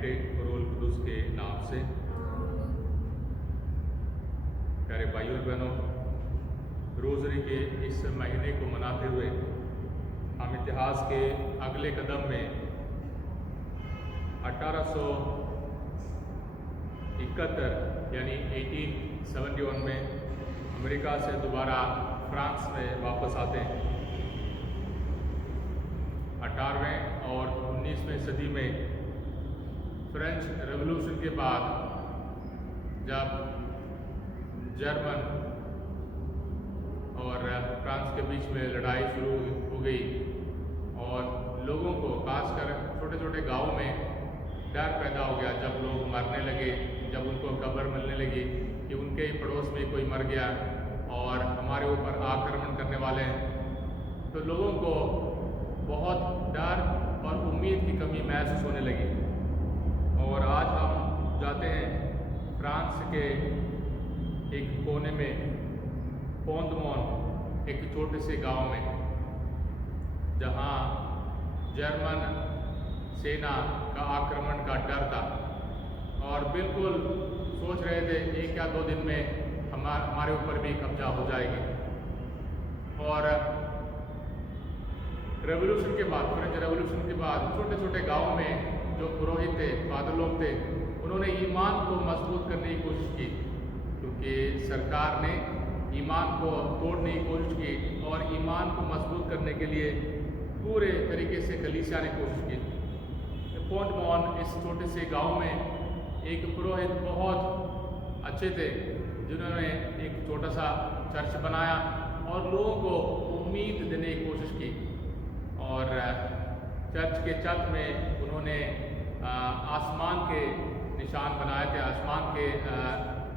बेटे और रोल कुदूस के नाम से। प्यारे भाइयों और बहनों, रोज़री के इस महीने को मनाते हुए हम इतिहास के अगले कदम में 1871 यानी 1871 में अमेरिका से दोबारा फ्रांस में वापस आते हैं। 18वें और 19वीं सदी में फ्रेंच रेवोल्यूशन के बाद जब जर्मन और फ्रांस के बीच में लड़ाई शुरू हो गई और लोगों को खासकर छोटे छोटे गांवों में डर पैदा हो गया, जब लोग मरने लगे, जब उनको खबर मिलने लगी कि उनके ही पड़ोस में कोई मर गया और हमारे ऊपर आक्रमण करने वाले हैं, तो लोगों को बहुत डर और उम्मीद की कमी महसूस होने लगी। और आज हम जाते हैं फ्रांस के एक कोने में पोंदमोन, एक छोटे से गांव में, जहां जर्मन सेना का आक्रमण का डर था और बिल्कुल सोच रहे थे एक या दो दिन में हमारे ऊपर भी कब्जा हो जाएगी। और रेवोल्यूशन के बाद, फ्रेंच रेवोल्यूशन के बाद छोटे छोटे गांवों में जो पुरोहित थे, फादर लोग थे, उन्होंने ईमान को मजबूत करने की कोशिश की, क्योंकि सरकार ने ईमान को तोड़ने की कोशिश की और ईमान को मजबूत करने के लिए पूरे तरीके से कलीसिया ने कोशिश की। पोंटमॉन इस छोटे से गांव में एक पुरोहित बहुत अच्छे थे, जिन्होंने एक छोटा सा चर्च बनाया और लोगों को उम्मीद देने की कोशिश की। और चर्च के छत में उन्होंने आसमान के निशान बनाए थे, आसमान के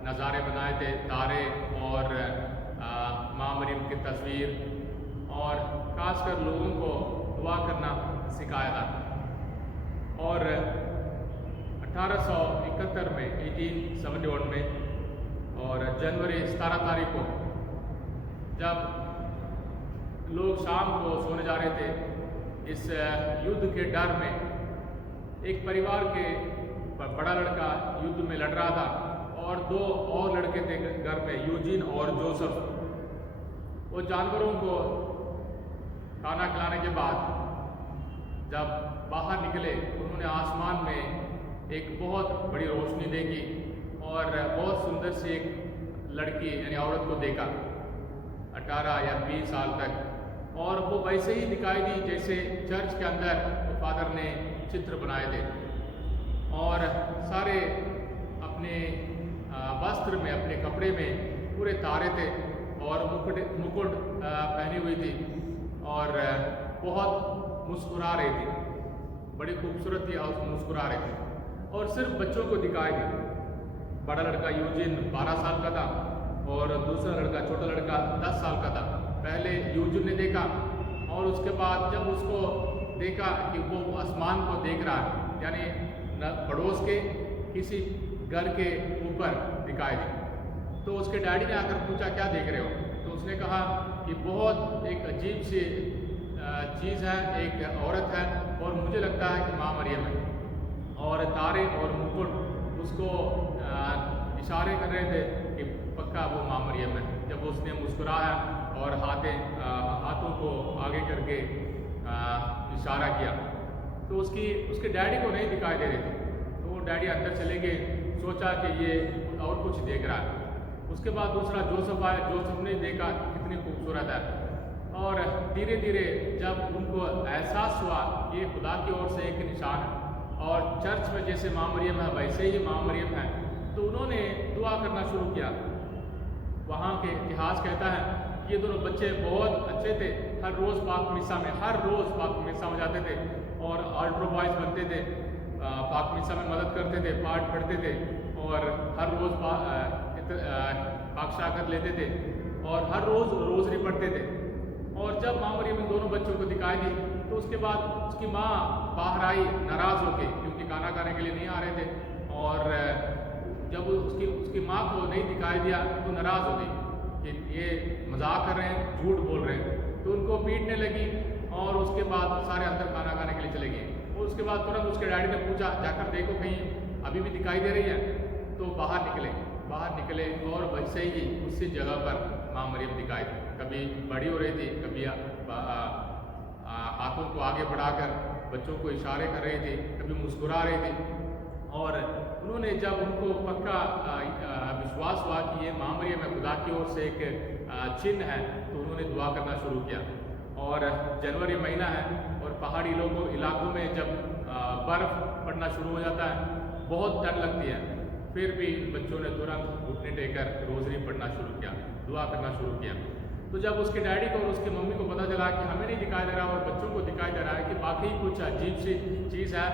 नज़ारे बनाए थे, तारे और माँ मरियम की तस्वीर, और खासकर लोगों को दुआ करना सिखाया था। और 1871 में 1871 में और जनवरी 17 तारीख को जब लोग शाम को सोने जा रहे थे, इस युद्ध के डर में एक परिवार के बड़ा लड़का युद्ध में लड़ रहा था और दो और लड़के थे घर में, यूजिन और जोसेफ। वो जानवरों को खाना खिलाने के बाद जब बाहर निकले, उन्होंने आसमान में एक बहुत बड़ी रोशनी देखी और बहुत सुंदर सी एक लड़की यानी औरत को देखा, 18 या 20 साल तक, और वो वैसे ही दिखाई दी जैसे चर्च के अंदर फादर ने चित्र बनाए थे। और सारे अपने वस्त्र में, अपने कपड़े में पूरे तारे थे और मुकुट पहनी हुई थी और बहुत मुस्कुरा रही थी, बड़ी खूबसूरत थी और मुस्कुरा रही थी। और सिर्फ बच्चों को दिखाई दी। बड़ा लड़का यूजिन 12 साल का था और दूसरा लड़का, छोटा लड़का 10 साल का था। पहले यूजिन ने देखा और उसके बाद जब उसको देखा कि वो आसमान को देख रहा है, यानी पड़ोस के किसी घर के ऊपर दिखाई दी, तो उसके डैडी ने आकर पूछा क्या देख रहे हो? तो उसने कहा कि बहुत एक अजीब सी चीज़ है, एक औरत है और मुझे लगता है कि माँ मरियम है। और तारे और मुकुट उसको इशारे कर रहे थे कि पक्का वो माँ मरियम है। जब उसने मुस्कुराया और हाथों को आगे करके इशारा किया, तो उसके डैडी को नहीं दिखाई दे रही थी। तो वो डैडी अंदर चले गए, सोचा कि ये और कुछ देख रहा है। उसके बाद दूसरा जोसेफ आया, जोसेफ ने देखा कितनी खूबसूरत है। और धीरे धीरे जब उनको एहसास हुआ कि ये खुदा की ओर से एक निशान है और चर्च में जैसे माँ मरियम है वैसे ही माँ मरियम है, तो उन्होंने दुआ करना शुरू किया। वहाँ के इतिहास कहता है ये दोनों बच्चे बहुत अच्छे थे, हर रोज़ पाक मिसा में जाते थे और अल्ट्रो बॉयज़ बनते थे, पाक मिसा में मदद करते थे, पाठ पढ़ते थे और हर रोज़ पाक शाकत लेते थे और हर रोज़ रोज़री पढ़ते थे। और जब माँ मरियम इन दोनों बच्चों को दिखाई दी, तो उसके बाद उसकी माँ बाहर आई नाराज़ होके, क्योंकि खाना खाने के लिए नहीं आ रहे थे। और जब उसकी माँ को नहीं दिखाई दिया तो नाराज़ हो गई कि ये मजाक कर रहे हैं, झूठ बोल रहे हैं, तो उनको पीटने लगी और उसके बाद सारे अंदर खाना खाने के लिए चले गए। और उसके बाद तुरंत उसके डैडी ने पूछा, जाकर देखो कहीं अभी भी दिखाई दे रही है। तो बाहर निकले और वैसे ही उसी जगह पर माँ मरियम दिखाई दी। कभी बड़ी हो रही थी, कभी हाथों को आगे बढ़ाकर बच्चों को इशारे कर रही थी, कभी मुस्कुरा रही थी। और उन्होंने जब उनको पक्का विश्वास हुआ कि ये माँ मरियम है, खुदा की ओर से एक चिन्ह है, तो उन्होंने दुआ करना शुरू किया। और जनवरी महीना है और पहाड़ी इलाकों में जब बर्फ़ पड़ना शुरू हो जाता है, बहुत ठंड लगती है, फिर भी बच्चों ने तुरंत घुटने टेकर रोज़री पढ़ना शुरू किया, दुआ करना शुरू किया। तो जब उसके डैडी को और उसकी मम्मी को पता चला कि हमें नहीं दिखाई दे रहा और बच्चों को दिखाई दे रहा है कि वाकई कुछ अजीब सी चीज़ है,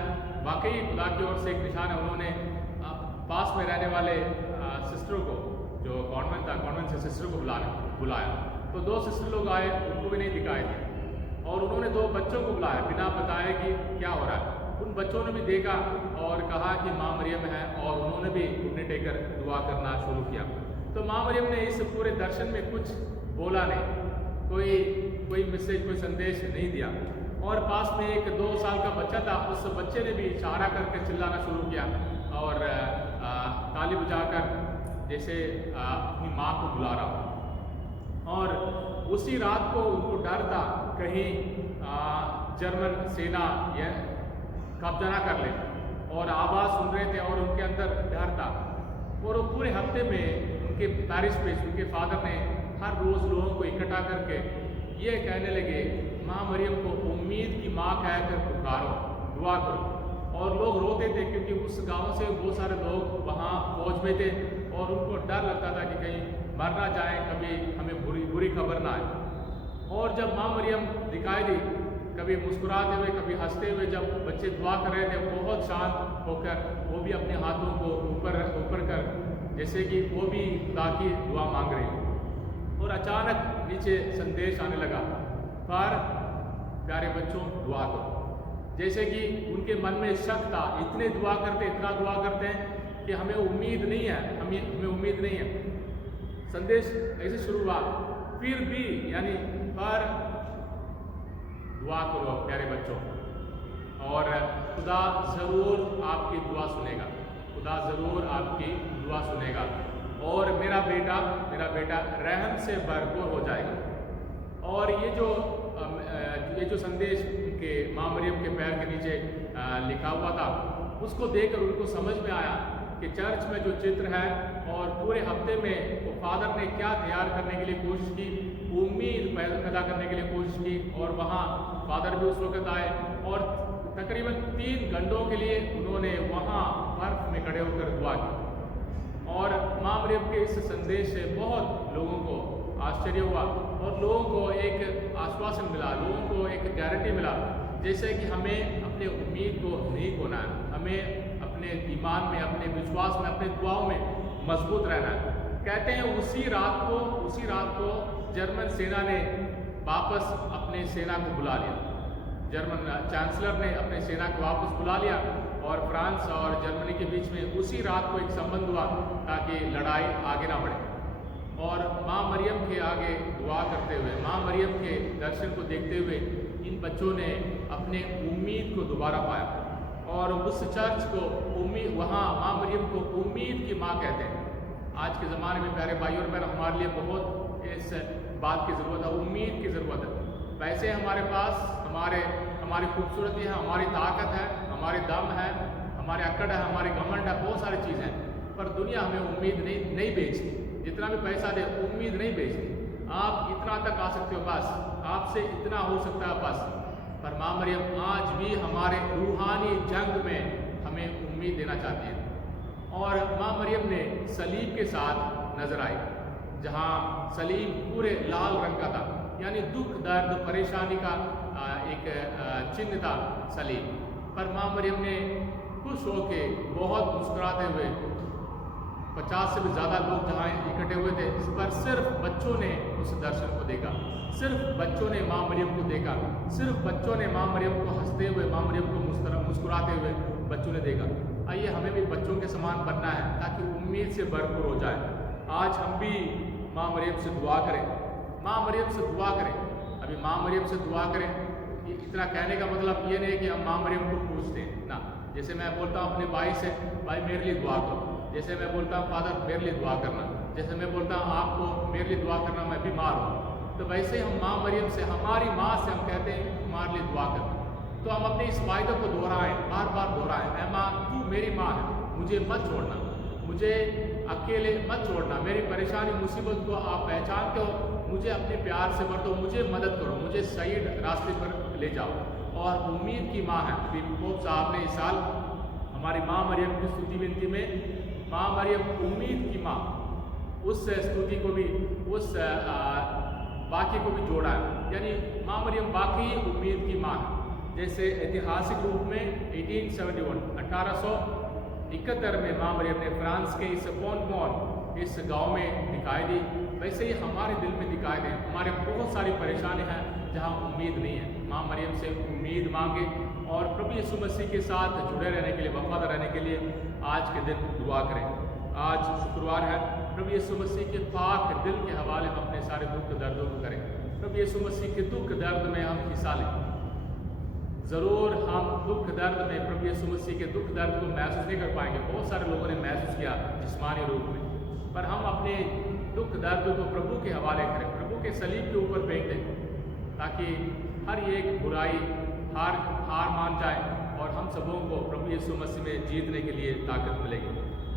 वाकई खुदा की ओर से एक निशान है, उन्होंने पास में रहने वाले सिस्टरों को, जो कॉन्वेंट था, कॉन्वेंट से सिस्टर को बुलाया। तो 2 सिस्टर लोग आए, उनको भी नहीं दिखाई दी और उन्होंने 2 बच्चों को बुलाया बिना बताए कि क्या हो रहा है। उन बच्चों ने भी देखा और कहा कि माँ मरियम है और उन्होंने भी घुटने टेकर दुआ करना शुरू किया। तो माँ मरियम ने इस पूरे दर्शन में कुछ बोला नहीं, कोई मैसेज, कोई संदेश नहीं दिया। और पास में एक 2 साल का बच्चा था, उस बच्चे ने भी इशारा करके चिल्लाना शुरू किया और ताली बजाकर जैसे अपनी माँ को बुला रहा। और उसी रात को उनको डर था कहीं जर्मन सेना यह कब्जा ना कर ले, और आवाज़ सुन रहे थे और उनके अंदर डर था। और वो पूरे हफ्ते में उनके पैरिश पे उनके फादर ने हर रोज़ लोगों को इकट्ठा करके ये कहने लगे, माँ मरियम को उम्मीद की माँ कहकर पुकारो, दुआ करो। और लोग रोते थे क्योंकि उस गांव से बहुत सारे लोग वहाँ फौज में थे और उनको डर लगता था कि कहीं मर ना जाए, कभी हमें बुरी खबर ना आए। और जब माँ मरियम दिखाई दी, कभी मुस्कुराते हुए, कभी हंसते हुए, जब बच्चे दुआ कर रहे थे बहुत शांत होकर, वो भी अपने हाथों को ऊपर कर जैसे कि वो भी खुदा की दुआ मांग रहे हैं। और अचानक नीचे संदेश आने लगा, पर प्यारे बच्चों दुआ करो। जैसे कि उनके मन में शक था, इतना दुआ करते हैं कि हमें उम्मीद नहीं है, हमें उम्मीद नहीं है। संदेश ऐसे शुरू हुआ, फिर भी यानी पर दुआ करो प्यारे बच्चों, और खुदा ज़रूर आपकी दुआ सुनेगा, खुदा ज़रूर आपकी दुआ सुनेगा और मेरा बेटा रहम से भरपूर हो जाएगा। और ये जो संदेश के माँ मरियम के पैर के नीचे लिखा हुआ था, उसको देखकर उनको समझ में आया कि चर्च में जो चित्र है और पूरे हफ्ते में वो फादर ने क्या तैयार करने के लिए कोशिश की, उम्मीद पैदा करने के लिए कोशिश की। और वहाँ फादर भी उस वक्त आए और तकरीबन 3 घंटों के लिए उन्होंने वहाँ बर्फ में खड़े होकर दुआ की। और माँ मरियम के इस संदेश से बहुत लोगों को आश्चर्य हुआ और लोगों को एक आश्वासन मिला, लोगों को एक गारंटी मिला, जैसे कि हमें अपने उम्मीद को नहीं खोना है, हमें अपने ईमान में, अपने विश्वास में, अपने दुआओं में मजबूत रहना है। कहते हैं उसी रात को जर्मन सेना ने वापस अपने सेना को बुला लिया, जर्मन चांसलर ने अपने सेना को वापस बुला लिया और फ्रांस और जर्मनी के बीच में उसी रात को एक संबंध हुआ ताकि लड़ाई आगे ना बढ़े। और माँ मरियम के आगे दुआ करते हुए, माँ मरियम के दर्शन को देखते हुए इन बच्चों ने अपने उम्मीद को दोबारा पाया और उस चर्च को वहाँ माँ मरियम को उम्मीद की माँ कहते हैं। आज के ज़माने में प्यारे भाई और बहन, हमारे लिए बहुत इस बात की ज़रूरत है, उम्मीद की ज़रूरत है। वैसे हमारे पास हमारी खूबसूरती है, हमारी ताकत है, हमारे दम है, हमारे अकड़ है, हमारे घमंड है, बहुत सारी चीज़ें हैं, पर दुनिया हमें उम्मीद नहीं बेचती। जितना भी पैसा दे, उम्मीद नहीं बेचती। आप इतना तक आ सकते हो बस, आपसे इतना हो सकता है बस, पर माँ मरियम आज भी हमारे रूहानी जंग में हमें उम्मीद देना चाहती है। और माँ मरियम ने सलीब के साथ नजर आई, जहाँ सलीब पूरे लाल रंग का था, यानी दुख, दर्द, परेशानी का एक चिन्ह था सलीब पर। माँ मरियम ने खुश होके बहुत मुस्कुराते हुए, 50 से भी ज़्यादा लोग जहाँ इकट्ठे हुए थे, पर सिर्फ बच्चों ने उस दर्शन को देखा, सिर्फ बच्चों ने माँ मरियम को देखा, सिर्फ बच्चों ने माँ मरियम को हंसते हुए, माँ मरियम को मुस्कुराते हुए बच्चों ने देखा। आइए हमें भी बच्चों के समान बनना है ताकि उम्मीद से भरपूर हो जाए। आज हम भी माँ मरियम से दुआ करें, माँ मरियम से दुआ करें, अभी माँ मरियम से दुआ करें। इतना कहने का मतलब ये नहीं कि हम माँ मरियम को पूछते हैं ना। जैसे मैं बोलता हूँ अपने भाई से, भाई मेरे लिए दुआ करो, जैसे मैं बोलता हूँ फादर मेरे लिए दुआ करना, जैसे मैं बोलता हूँ आपको मेरे लिए दुआ करना, मैं बीमार हूँ, तो वैसे ही हम माँ मरियम से, हमारी माँ से हम कहते हैं हमारे लिए दुआ कर। तो हम अपने इस वायदे को दोहराएं, बार बार दोहराएं, ऐ माँ तू मेरी माँ है, मुझे मत छोड़ना, मुझे अकेले मत छोड़ना, मेरी परेशानी मुसीबत को आप पहचानते हो, मुझे अपने प्यार से भर दो, मुझे मदद करो, मुझे सही रास्ते पर ले जाओ। और उम्मीद की माँ है। पोप साहब ने इस साल हमारी माँ मरियम की स्तुति विनती में माँ मरियम उम्मीद की माँ, उस स्तुति को भी, उस वाक्य को भी जोड़ा है, यानी माँ मरियम वाकई उम्मीद की माँ है। जैसे ऐतिहासिक रूप में 1871 में माँ मरियम ने फ्रांस के इस पोंटमॉन इस गांव में दिखाई दी, वैसे ही हमारे दिल में दिखाई दे। हमारे बहुत सारी परेशानी हैं जहां उम्मीद नहीं है, माँ मरियम से उम्मीद मांगे और प्रभु यीशु मसीह के साथ जुड़े रहने के लिए, वफादार रहने के लिए आज के दिन दुआ करें। आज शुक्रवार है, प्रभु यीशु मसीह के पाक दिल के हवाले हम अपने सारे दुख दर्दों को करें। प्रभु यीशु मसीह के दुख दर्द में हम हिस्सा लें। ज़रूर हम दुख दर्द में प्रभु यीशु मसीह के दुख दर्द को महसूस नहीं कर पाएंगे, बहुत सारे लोगों ने महसूस किया जिस्मानी रूप में, पर हम अपने दुख दर्द को प्रभु के हवाले करें, प्रभु के सलीब के ऊपर फेंक दें, ताकि हर एक बुराई हार मान जाए और हम सबों को प्रभु यीशु मसीह में जीतने के लिए ताकत मिलेगी।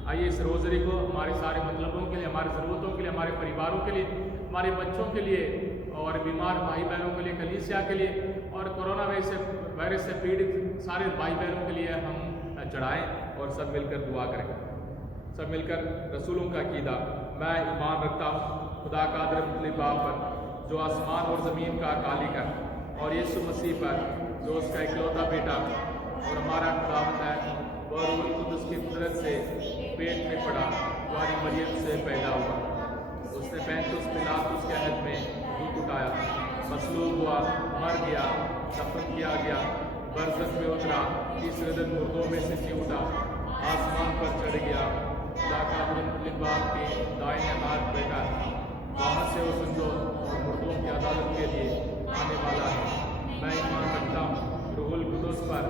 आइए इस रोज़री को हमारे सारे मतलबों के लिए, हमारी ज़रूरतों के लिए, हमारे परिवारों के लिए, हमारे बच्चों के लिए और बीमार भाई बहनों के लिए, कलीसिया के लिए और कोरोना वायरस से पीड़ित सारे भाई बहनों के लिए हम चढ़ाएं और सब मिलकर दुआ करें। सब मिलकर रसूलों का अकीदा। मैं ईमान रखता हूँ खुदा कादिर मुतल्लिब बाप पर जो आसमान और ज़मीन का खालिक है, और यीशु मसीह पर जो उसका इकलौता बेटा और हमारा खुदावंद है, वह रूह कुदस की कुदरत से पेट में पड़ा, कुंवारी मरियम से पैदा हुआ। उसने 35 पिलातुस के अहद में दुख उठाया, मसलूब हुआ, मर गया, दफन किया गया, बरज़ख में उतरा, तीसरे दिन मुर्दों में से जी उठा, आसमान पर चढ़ गया, खुदा कादिर मुतल्लिब बाप के दाहिने हाथ बैठा, वहाँ से वो जिंदों और मुर्दों की अदालत के लिए आने वाला है। मैं ईमान रखता हूँ रूहुल कुदस पर,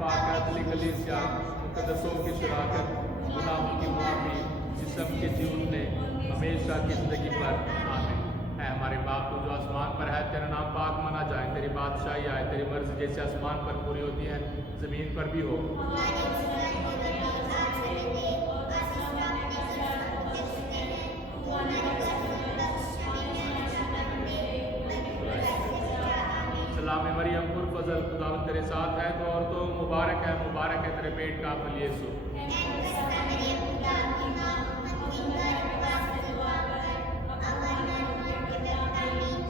पाक कैथोलिक कलीसिया, मुक़द्दसों की शराकत, गुनाहों की माफ़ी, जिस्म के जी उठने, हमेशा की ज़िंदगी पर। आमीन। है हमारे बाप तू जो आसमान पर है, तेरा नाम पाक माना जाए, तेरी बादशाही आए, तेरी मर्ज़ी जैसे आसमान पर पूरी होती है ज़मीन पर भी हो। सलाम मरियम पुरफज़ल, खुदावंद तेरे साथ है, तो और तो मुबारक है तेरे पेट का फल यीशु।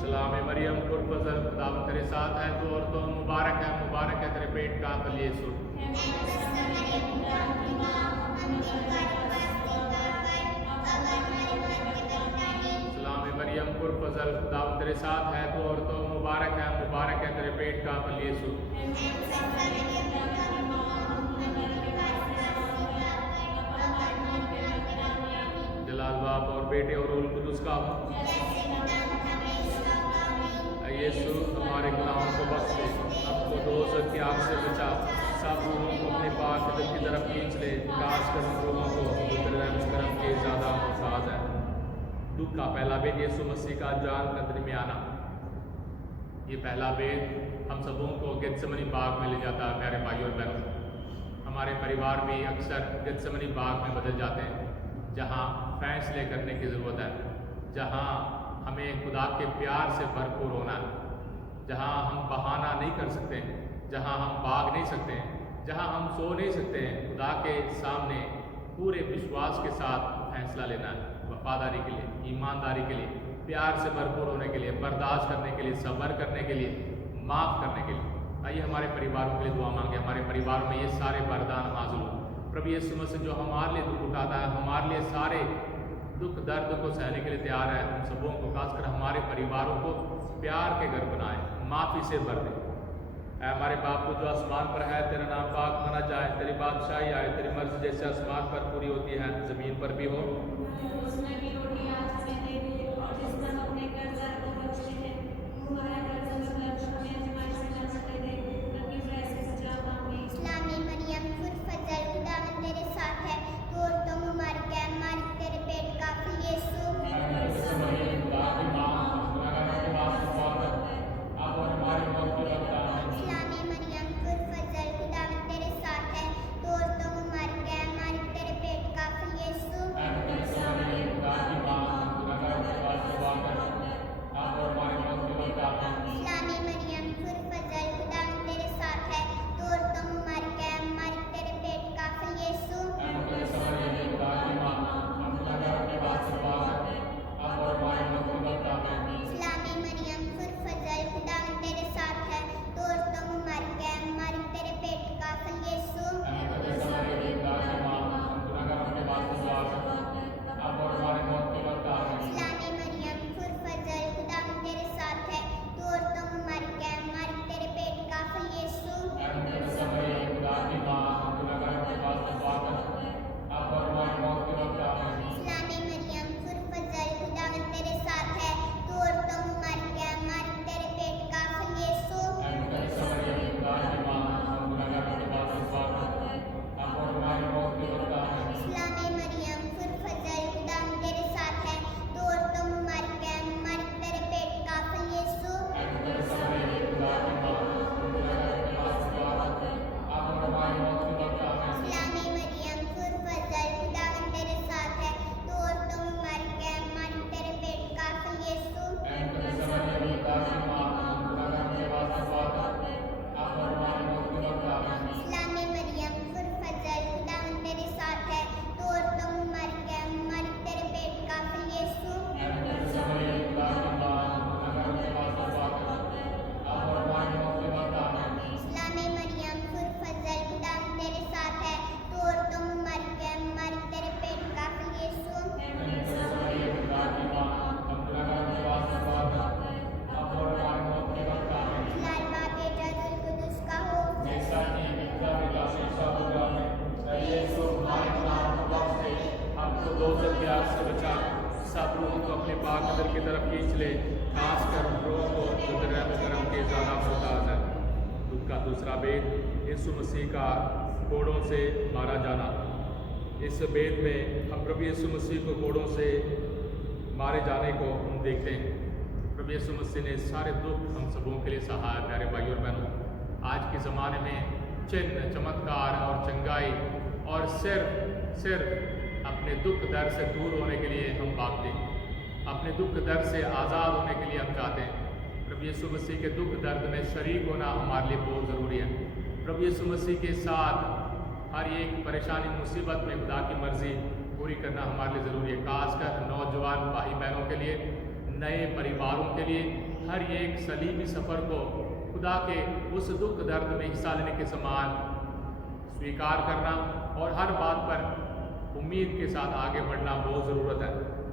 सलाम मरियम पुरफज़ल, खुदावंद तेरे साथ है, तो और तो मुबारक है तेरे पेट का फल यीशु। सलाम मरियम पुरफज़ल, खुदावंद तेरे साथ है, तो और तो मुबारक है तेरे पेट का फल यीशु। जलाल बाप और बेटे और रूहुल कुदस का हो। यीशु हमारे गुनाहों को बख्श दे, हमको दोज़ख की आग से बचा, सब रूहों को अपने पाक दिल की तरफ खींच ले, खासकर उन रूहों को तेरे रहम करम के ज़्यादा मोहताज है। दुख का पहला भेद यीशु मसीह का जान कदर में आना। ये पहला भेद हम सबों को गेत्सेमनी बाग में ले जाता है। प्यारे भाई और बहनों, हमारे परिवार भी अक्सर गेत्सेमनी बाग में बदल जाते हैं, जहाँ फैसले करने की ज़रूरत है, जहाँ हमें खुदा के प्यार से भरपूर होना है, जहाँ हम बहाना नहीं कर सकते, जहाँ हम भाग नहीं सकते, जहाँ हम सो नहीं सकते हैं, खुदा के सामने पूरे विश्वास के साथ फैसला लेना है, वफादारी के लिए, ईमानदारी के लिए, प्यार से भरपूर होने के लिए, बर्दाश्त करने के लिए, सब्र करने के लिए, माफ़ करने के लिए। आइए हमारे परिवारों के लिए दुआ मांगे, हमारे परिवारों में ये सारे वरदान हासिल हो। प्रभु यीशु मसीह जो हमारे लिए दुख उठाता है, हमारे लिए सारे दुख दर्द को सहने के लिए तैयार है, हम सबों को, खासकर हमारे परिवारों को प्यार के घर बनाए, माफ़ी से भर दे। हमारे बाप को जो आसमान पर है, तेरा नाम पाक माना जाए, तेरी बादशाही आए, तेरी मर्ज़ी जैसे आसमान पर पूरी होती है ज़मीन पर भी हो। पिछले, खासकर उन लोगों को जो रहम करम के ज़्यादा मोहताज है। दुख का दूसरा भेद यीशु मसीह का कोड़ों से मारा जाना। इस भेद में हम प्रभु यीशु मसीह को कोड़ों से मारे जाने को हम देखते हैं। प्रभु यीशु मसीह ने सारे दुख हम सबों के लिए सहा है। प्यारे भाई और बहनों, आज के ज़माने में चिन्ह, चमत्कार और चंगाई और सिर्फ अपने दुख दर्द से दूर होने के लिए हम भागते हैं, अपने दुख दर्द से आज़ाद होने के लिए हम चाहते हैं। प्रभु यीशु मसीह के दुख दर्द में शरीक होना हमारे लिए बहुत ज़रूरी है। प्रभु यीशु मसीह के साथ हर एक परेशानी मुसीबत में खुदा की मर्ज़ी पूरी करना हमारे लिए ज़रूरी है। खासकर नौजवान भाई बहनों के लिए, नए परिवारों के लिए, हर एक सलीबी सफ़र को खुदा के उस दुख दर्द में हिस्सा लेने के समान स्वीकार करना और हर बात पर उम्मीद के साथ आगे बढ़ना बहुत ज़रूरत है।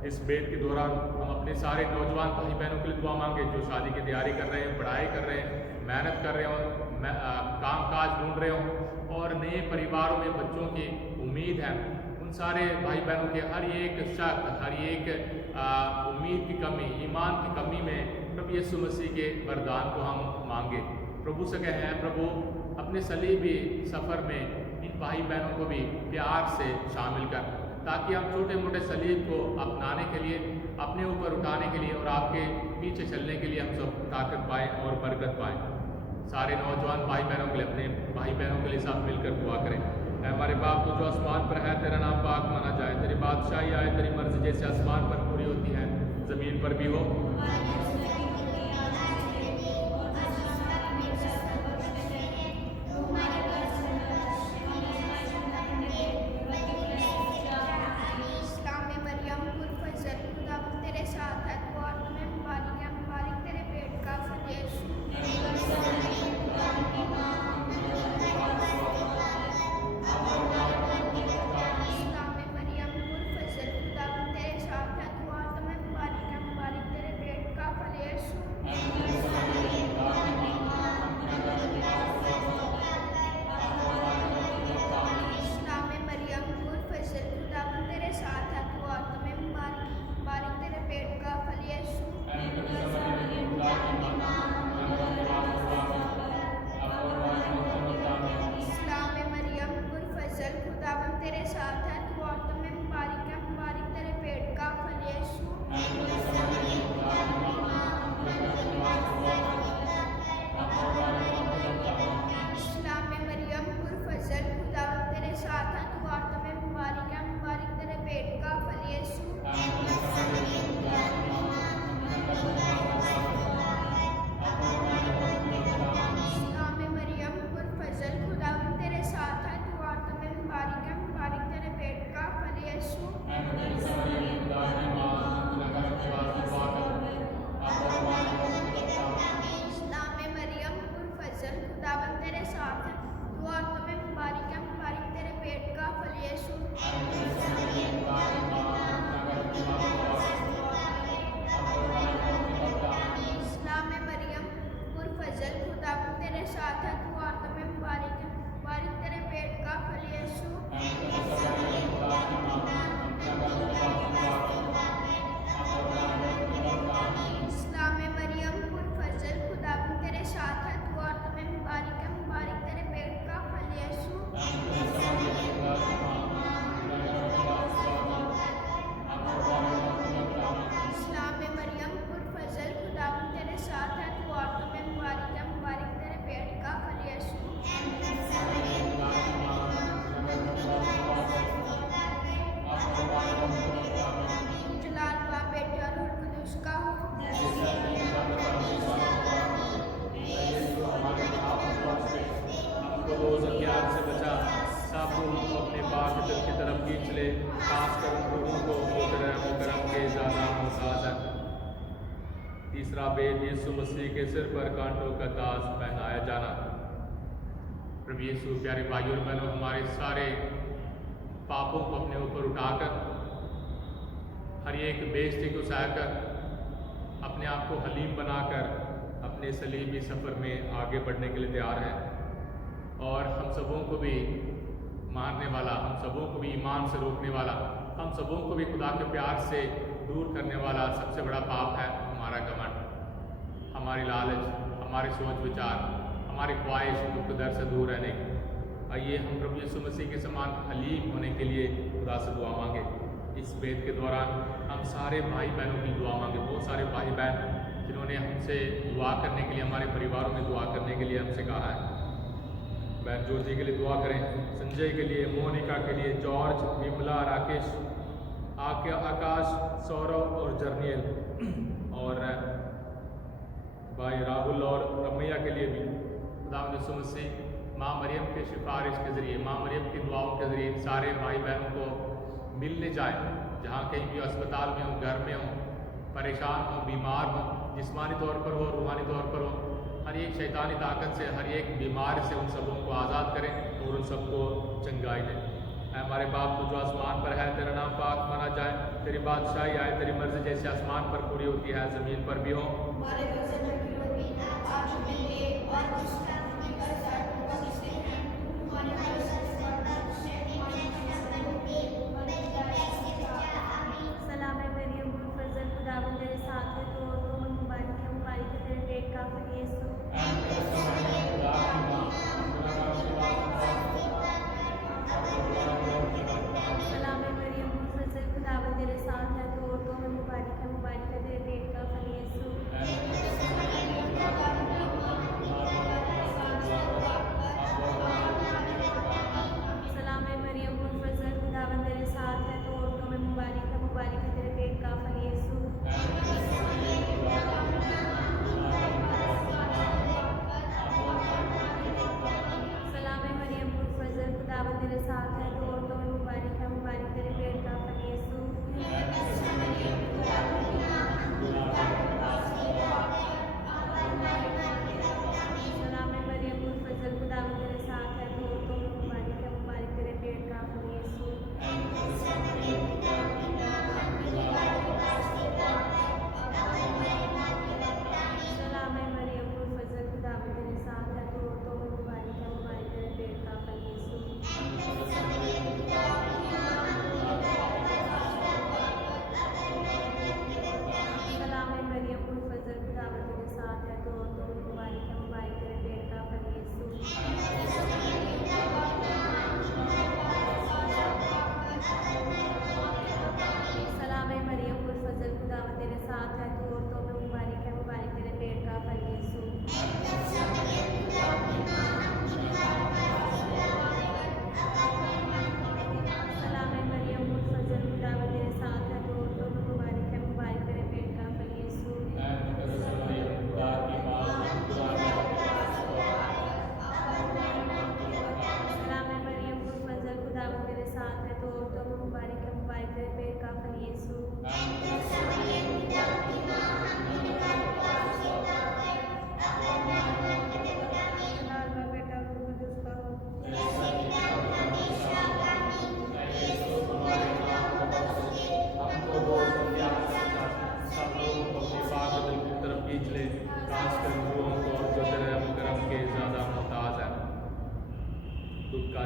इस भेद के दौरान हम अपने सारे नौजवान भाई बहनों के लिए दुआ मांगे जो शादी की तैयारी कर रहे हैं, पढ़ाई कर रहे हैं, मेहनत कर रहे हों, काम काज ढूंढ रहे हों और नए परिवारों में बच्चों की उम्मीद है। उन सारे भाई बहनों के हर एक शक, हर एक उम्मीद की कमी, ईमान की कमी में प्रभु यीशु मसीह के वरदान को हम मांगे। प्रभु से कहे हैं, प्रभु अपने सलीबी सफ़र में इन भाई बहनों को भी प्यार से शामिल कर, ताकि हम छोटे मोटे सलीब को अपनाने के लिए, अपने ऊपर उठाने के लिए और आपके पीछे चलने के लिए हम सब ताकत पाएँ और बरकत पाएँ। सारे नौजवान भाई बहनों के लिए, अपने भाई बहनों के लिए सब मिलकर दुआ करें। हमारे बाप तो जो आसमान पर है, तेरा नाम पाक माना जाए, तेरी बादशाही आए, तेरी मर्जी जैसे आसमान पर पूरी होती है ज़मीन पर भी हो। तीसरा भेद यीशु मसीह के सिर पर कांटों का ताज पहनाया जाना। प्रभु यीशु, प्यारे भाइयों और बहनों, हमारे सारे पापों को अपने ऊपर उठाकर, हर एक बेइज्जती को सहकर, अपने आप को हलीम बनाकर अपने सलीबी सफ़र में आगे बढ़ने के लिए तैयार है। और हम सबों को भी मारने वाला, हम सबों को भी ईमान से रोकने वाला, हम सबों को भी खुदा के प्यार से दूर करने वाला सबसे बड़ा पाप है हमारा हमारी लालच, हमारे सोच विचार, हमारी ख्वाहिश दुख दर्द से दूर रहने की। आइए हम प्रभु यीशु मसीह के समान हलीम होने के लिए खुदा से दुआ मांगे। इस वेद के दौरान हम सारे भाई बहनों की दुआ मांगे। बहुत सारे भाई बहन जिन्होंने हमसे दुआ करने के लिए, हमारे परिवारों में दुआ करने के लिए हमसे कहा है। बहन ज्योति के लिए दुआ करें, संजय के लिए, मोनिका के लिए, जॉर्ज, विमला, राकेश, आकाश, सौरभ और जर्नियल, और भाई राहुल और रमैया के लिए भी खुदा यीशु मसीह माँ मरियम के सिफारिश के ज़रिए, माँ मरियम की दुआओं के ज़रिए सारे भाई बहनों को मिलने जाए, जहाँ कहीं भी अस्पताल में हो, घर में हो, परेशान हो, बीमार हो, जिस्मानी तौर पर हो, रूहानी तौर पर हो, हर एक शैतानी ताकत से, हर एक बीमारी से उन सबों को आज़ाद करें और उन सबको चंगाई दें। हमारे बाप तो जो आसमान पर है, तेरा नाम पाक माना जाए, तेरी बादशाही आए, तेरी मर्जी जैसे आसमान पर पूरी होती है ज़मीन पर भी हो।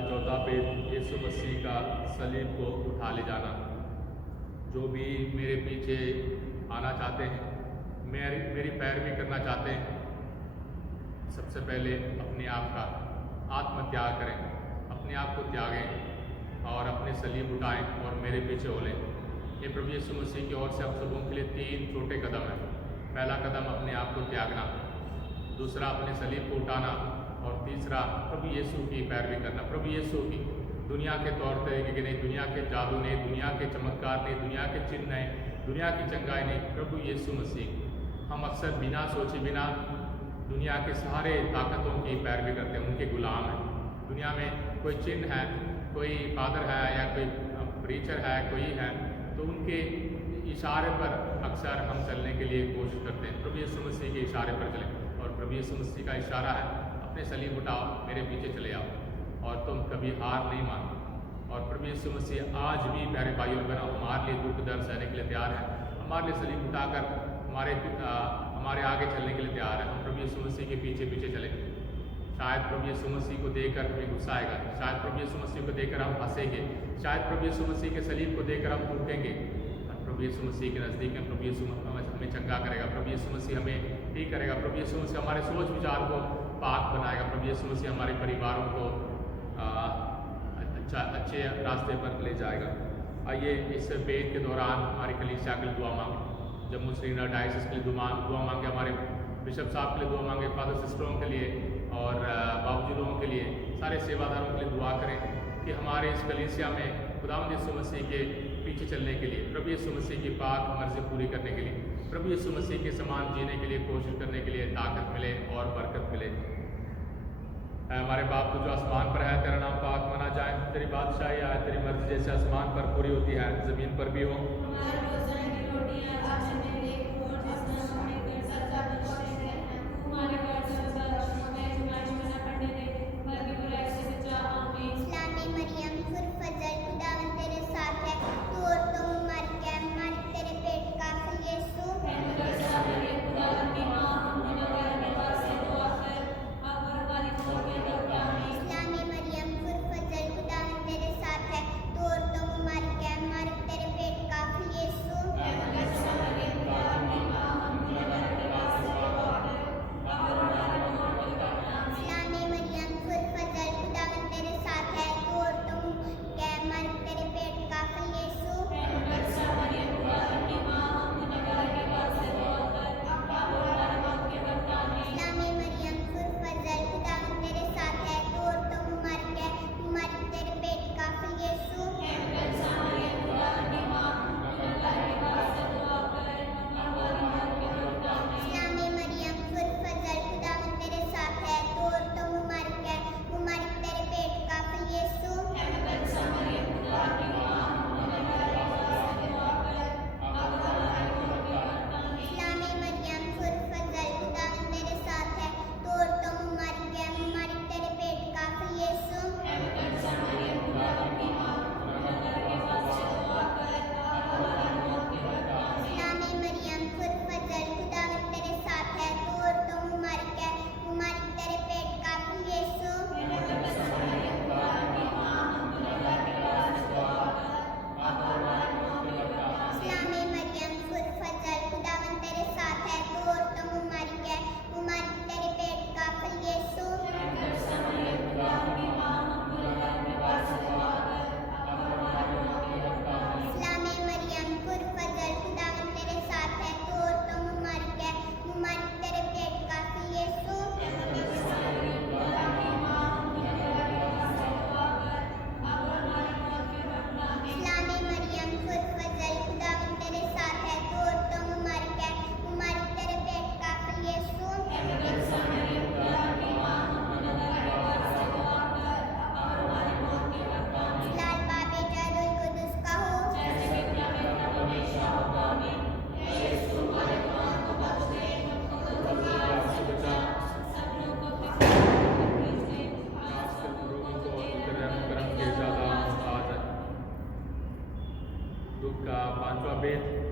चौथा पेज यीशु मसीह का सलीब को उठा ले जाना। जो भी मेरे पीछे आना चाहते हैं, मेरी पैरवी करना चाहते हैं, सबसे पहले अपने आप का आत्मत्याग करें, अपने आप को त्यागें और अपने सलीब उठाएं और मेरे पीछे हो लें। ये प्रभु यीशु मसीह की ओर से आप सबों के लिए 3 छोटे कदम हैं। पहला कदम अपने आप को त्यागना, दूसरा अपने सलीब को उठाना और तीसरा प्रभु यीशु की पैरवी करना। प्रभु यीशु की, दुनिया के तौर तरीके के नहीं, दुनिया के जादू नहीं, दुनिया के चमत्कार नहीं, दुनिया के चिन्ह नहीं, दुनिया की चंगाई नहीं, प्रभु यीशु मसीह। हम अक्सर बिना सोचे बिना दुनिया के सारे ताकतों की पैरवी करते हैं, उनके गुलाम हैं। दुनिया में कोई चिन्ह है, कोई फादर है या कोई प्रीचर है, कोई है, तो उनके इशारे पर अक्सर हम चलने के लिए कोशिश करते हैं। प्रभु यीशु मसीह के इशारे पर चलें और प्रभु यीशु मसीह का इशारा है, अपने सलीब उठाओ, मेरे पीछे चले आओ और तुम कभी हार नहीं मानो। और प्रभु यीशु मसीह आज भी प्यारे भाइयों और बहनों हमारे लिए दुख दर्द सहने के लिए तैयार है, हमारे लिए सलीब उठाकर हमारे आगे चलने के लिए तैयार है। हम प्रभु यीशु मसीह के पीछे पीछे चलें। शायद प्रभु यीशु मसीह को देखकर हमें गुस्सा आएगा, शायद प्रभु यीशु मसीह को देखकर हम हंसेंगे, शायद प्रभु यीशु मसीह के सलीब को देखकर हम टूटेंगे। प्रभु यीशु मसीह के नज़दीक में प्रभु यीशु हमें चंगा करेगा। प्रभु यीशु मसीह हमें ठीक करेगा। प्रभु यीशु मसीह हमारे सोच विचार को पाक बनाएगा। प्रभु यीशु मसीह हमारे परिवारों को अच्छे रास्ते पर ले जाएगा। आइए इस बेद के दौरान हमारी कलीसिया के लिए दुआ मांगे। जम्मू श्रीनगर डायसिस के लिए दुआ मांगे, हमारे बिशप साहब के लिए दुआ मांगे, फादर सिस्टरों के लिए और बाबूजी लोगों के लिए, सारे सेवादारों के लिए दुआ करें कि हमारे इस कलीसिया में खुदावंद यीशु मसीह के पीछे चलने के लिए, प्रभु यीशु मसीह की पाक मर्जी पूरी करने के लिए, प्रभु यीशु मसीह के समान जीने के लिए कोशिश करने के लिए ताकत मिले और बरकत मिले। हमारे बाप तो जो आसमान पर है, तेरा नाम पाक माना जाए, तेरी बादशाही आए, तेरी मर्जी जैसे आसमान पर पूरी होती है ज़मीन पर भी हो।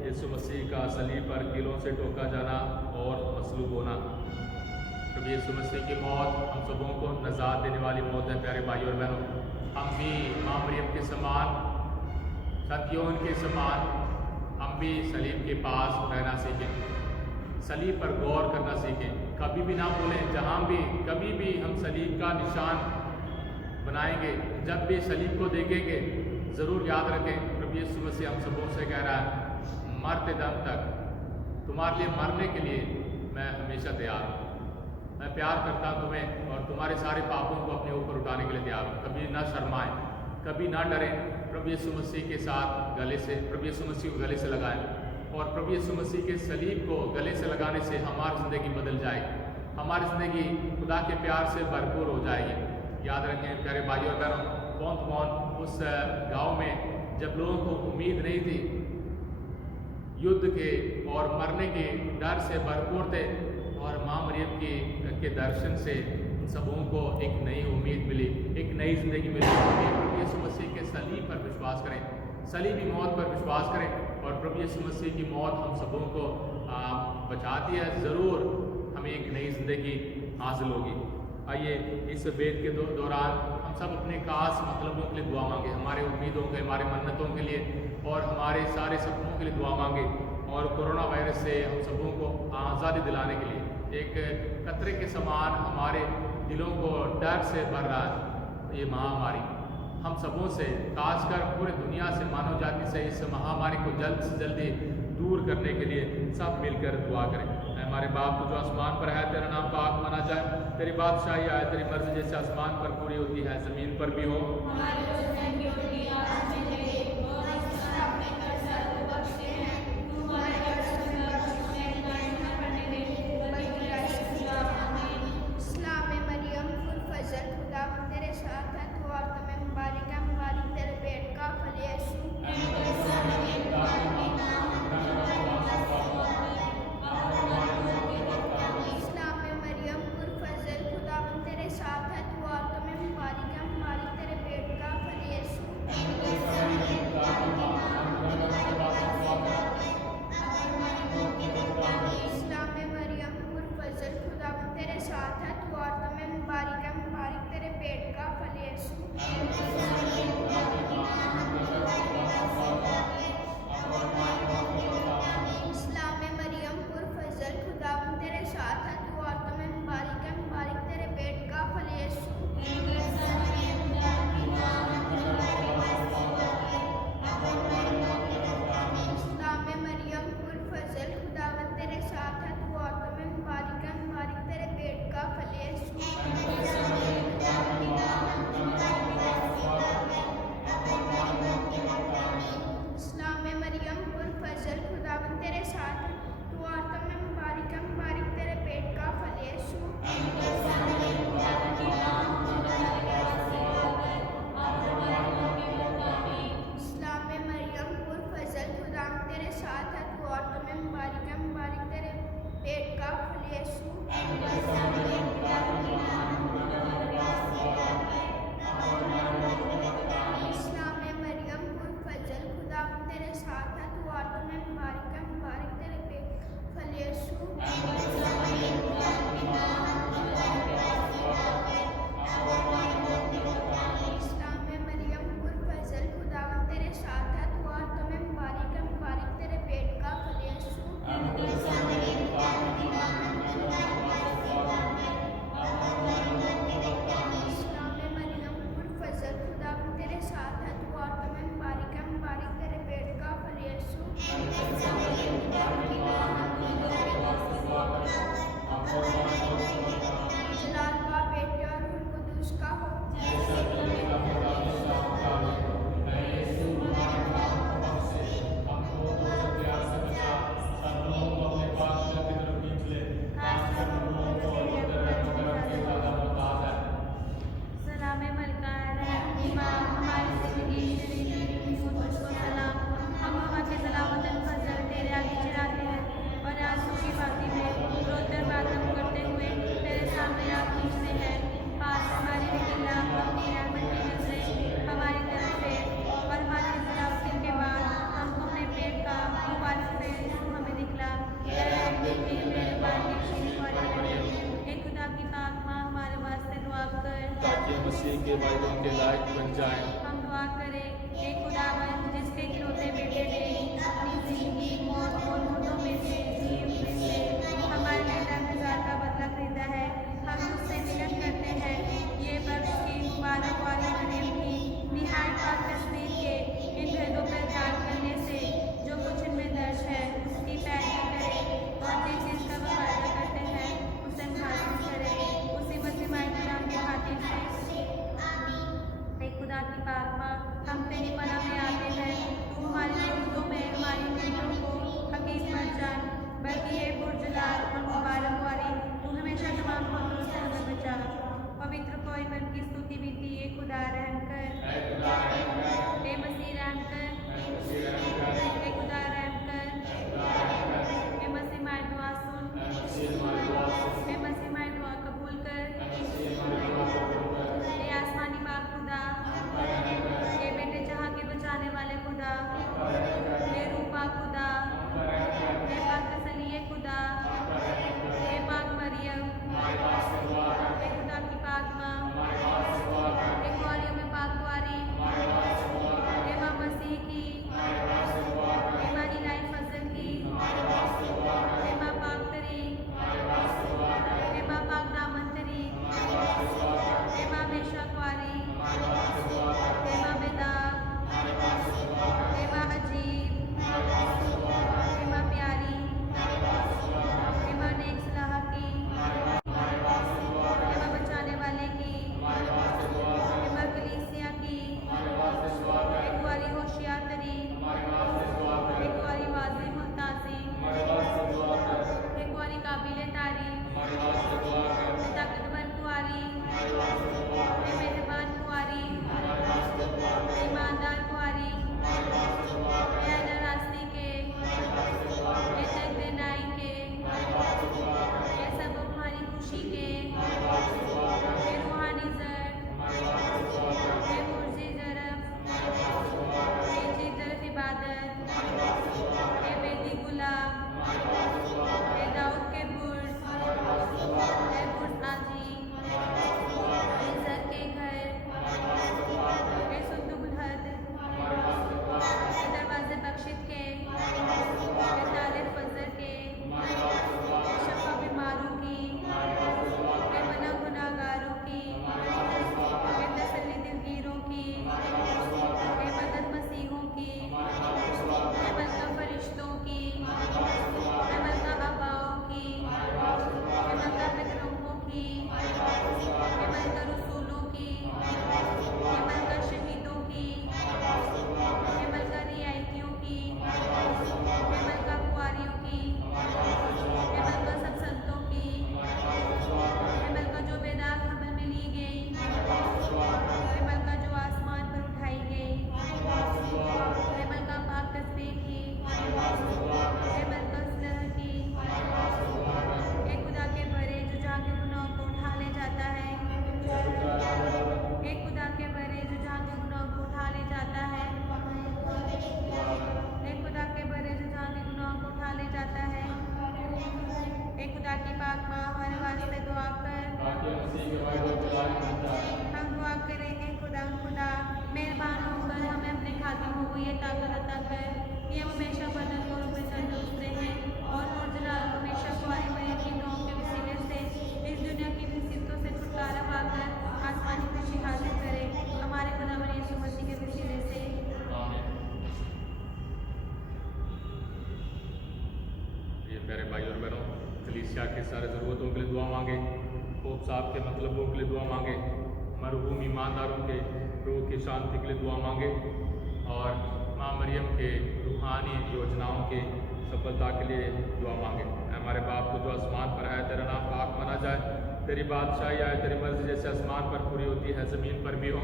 यीशु मसीह का सलीब पर कीलों से टोका जाना और मसलूब होना। प्रभु यीशु मसीह की मौत हम सबों को नजात देने वाली मौत है। प्यारे भाई और बहनों, हम भी माँ मरियम के समान, सत्योन के समान, हम भी सलीब के पास रहना सीखें, सलीब पर गौर करना सीखें। कभी भी ना भूलें, जहाँ भी कभी भी हम सलीब का निशान बनाएंगे, जब भी सलीब को देखेंगे, ज़रूर याद रखें प्रभु यीशु मसीह हम सबों से कह रहा है, मरते दम तक तुम्हारे लिए मरने के लिए मैं हमेशा तैयार हूँ। मैं प्यार करता हूँ तुम्हें और तुम्हारे सारे पापों को अपने ऊपर उठाने के लिए तैयार हूँ। कभी ना शर्माएं, कभी ना डरें। प्रभु यीशु मसीह के साथ गले से, प्रभु यीशु मसीह को गले से लगाएं और प्रभु यीशु मसीह के सलीब को गले से लगाने से हमारी ज़िंदगी बदल जाएगी, हमारी ज़िंदगी खुदा के प्यार से भरपूर हो जाएगी। याद रखें प्यारे भाई और बहनों, कौन उस गाँव में जब लोगों को उम्मीद नहीं थी, युद्ध के और मरने के डर से भरपूर थे, और माँ मरियम के दर्शन से उन सबों को एक नई उम्मीद मिली, एक नई जिंदगी मिली। प्रभु यीशु मसीह के सलीब पर विश्वास करें, सलीबी मौत पर विश्वास करें और प्रभु यीशु मसीह की मौत हम सबों को बचाती है। ज़रूर हमें एक नई जिंदगी हासिल होगी। आइए इस वेद के दौरान हम सब अपने खास मतलबों के लिए दुआ मांगे, हमारे उम्मीदों के, हमारे मन्नतों के लिए और हमारे सारे सपनों के लिए दुआ मांगे, और कोरोना वायरस से हम सबों को आज़ादी दिलाने के लिए एक कतरे के समान हमारे दिलों को डर से भर रहा है। ये महामारी हम सबों से, खासकर पूरी दुनिया से, मानव जाति से इस महामारी को जल्द से जल्दी दूर करने के लिए सब मिलकर दुआ करें। हमारे बाप जो आसमान पर है, तेरा नाम पाक माना जाए, तेरी बादशाही आए, तेरी मर्जी जैसे आसमान पर पूरी होती है ज़मीन पर भी हो। के वायदों के लायक बन जाएं। हम दुआ करें, हे खुदावंद, जिसके इकलौते बेटे ने अपनी जिंदगी मौत और मुर्दों में से जीवन से हमारे लिए दर्द का बदला खरीदा है। हम उससे मिलन करते हैं, ये बख्श की मुबारक वाली मरियम की निहायत पाक तस्वीर के इन भेदों पर ध्यान करने से जो कुछ इनमें दर्ज है उसकी पैरवी करें और जिस चीज़ का वो वादा करते हैं उसे हासिल करें। उसी मसीह के खातिर से खुदा की पाक ताकत अता कर कि हम हमेशा बदन और में तंदुरुस्त रहें और मुर्जला हमेशा कुंवारी मरियम की दुआओं के वसीले से इस दुनिया की मुसीबतों से छुटकारा पाकर आसमानी खुशी हासिल करें। हमारे खुदावंद यीशु मसीह के वसीले से ये प्यारे भाई और बहनों, कलीसिया के सारे ज़रूरतों के लिए दुआ मांगे, पोप साहब के मतलबों के लिए दुआ मांगे, मरहूम ईमानदारों के रूह की शांति के लिए दुआ मांगे और माँ मरियम के रूहानी योजनाओं की सफलता के लिए दुआ मांगे। हमारे बाप को जो आसमान पर है, तेरा नाम पाक माना जाए, तेरी बादशाही आए, तेरी मर्जी जैसे आसमान पर पूरी होती है ज़मीन पर भी हो।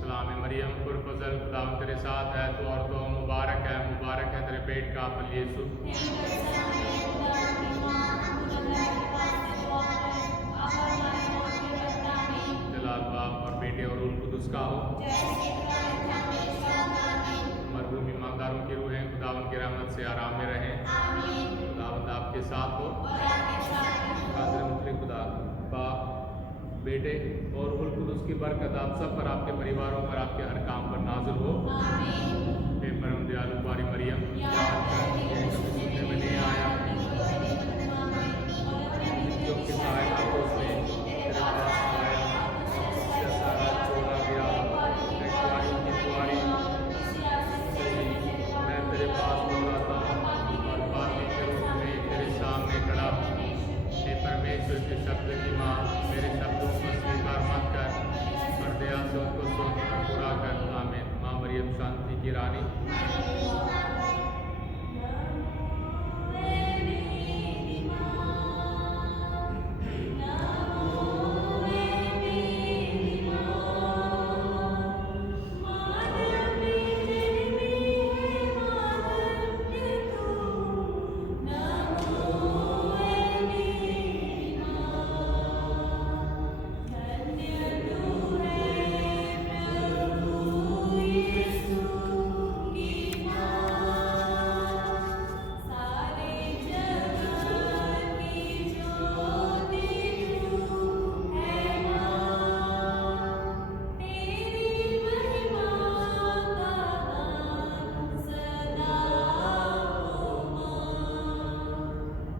सलाम मरियम पुरफज़ल, खुदावंद तेरे साथ है, तू औरतों में मुबारक है तेरे पेट का फल यीशु। जलाल बाप और बेटे और रूह कुदुस का हो। मरहूम ईमानदारों की रूहें खुदावंद की रहमत से आराम में रहें। खुदावंद आपके साथ हो। कादिर मुतलक खुदा बाप, बेटे और रूह कुदुस की बरकत आप सब पर, आपके परिवारों पर, आपके हर काम पर नाज़िल हो। हे परम दयालु कुंवारी मरियम, याद कर ये कभी सुनने में नहीं आया जो कि सहायता को उसने तेरे पास आया, जैसा रात छोड़ा गया मैं कुंवारियों की कुंवारी सही, मैं तेरे पास दौड़ाता हूँ और बातें के रूप में तेरे सामने खड़ा हूँ। हे परमेश्वर के शब्द की माँ, मेरे शब्दों को स्वीकार मत कर पर दया से उनको सुन और पूरा कर। आमीन। माँ मरियम शांति की रानी,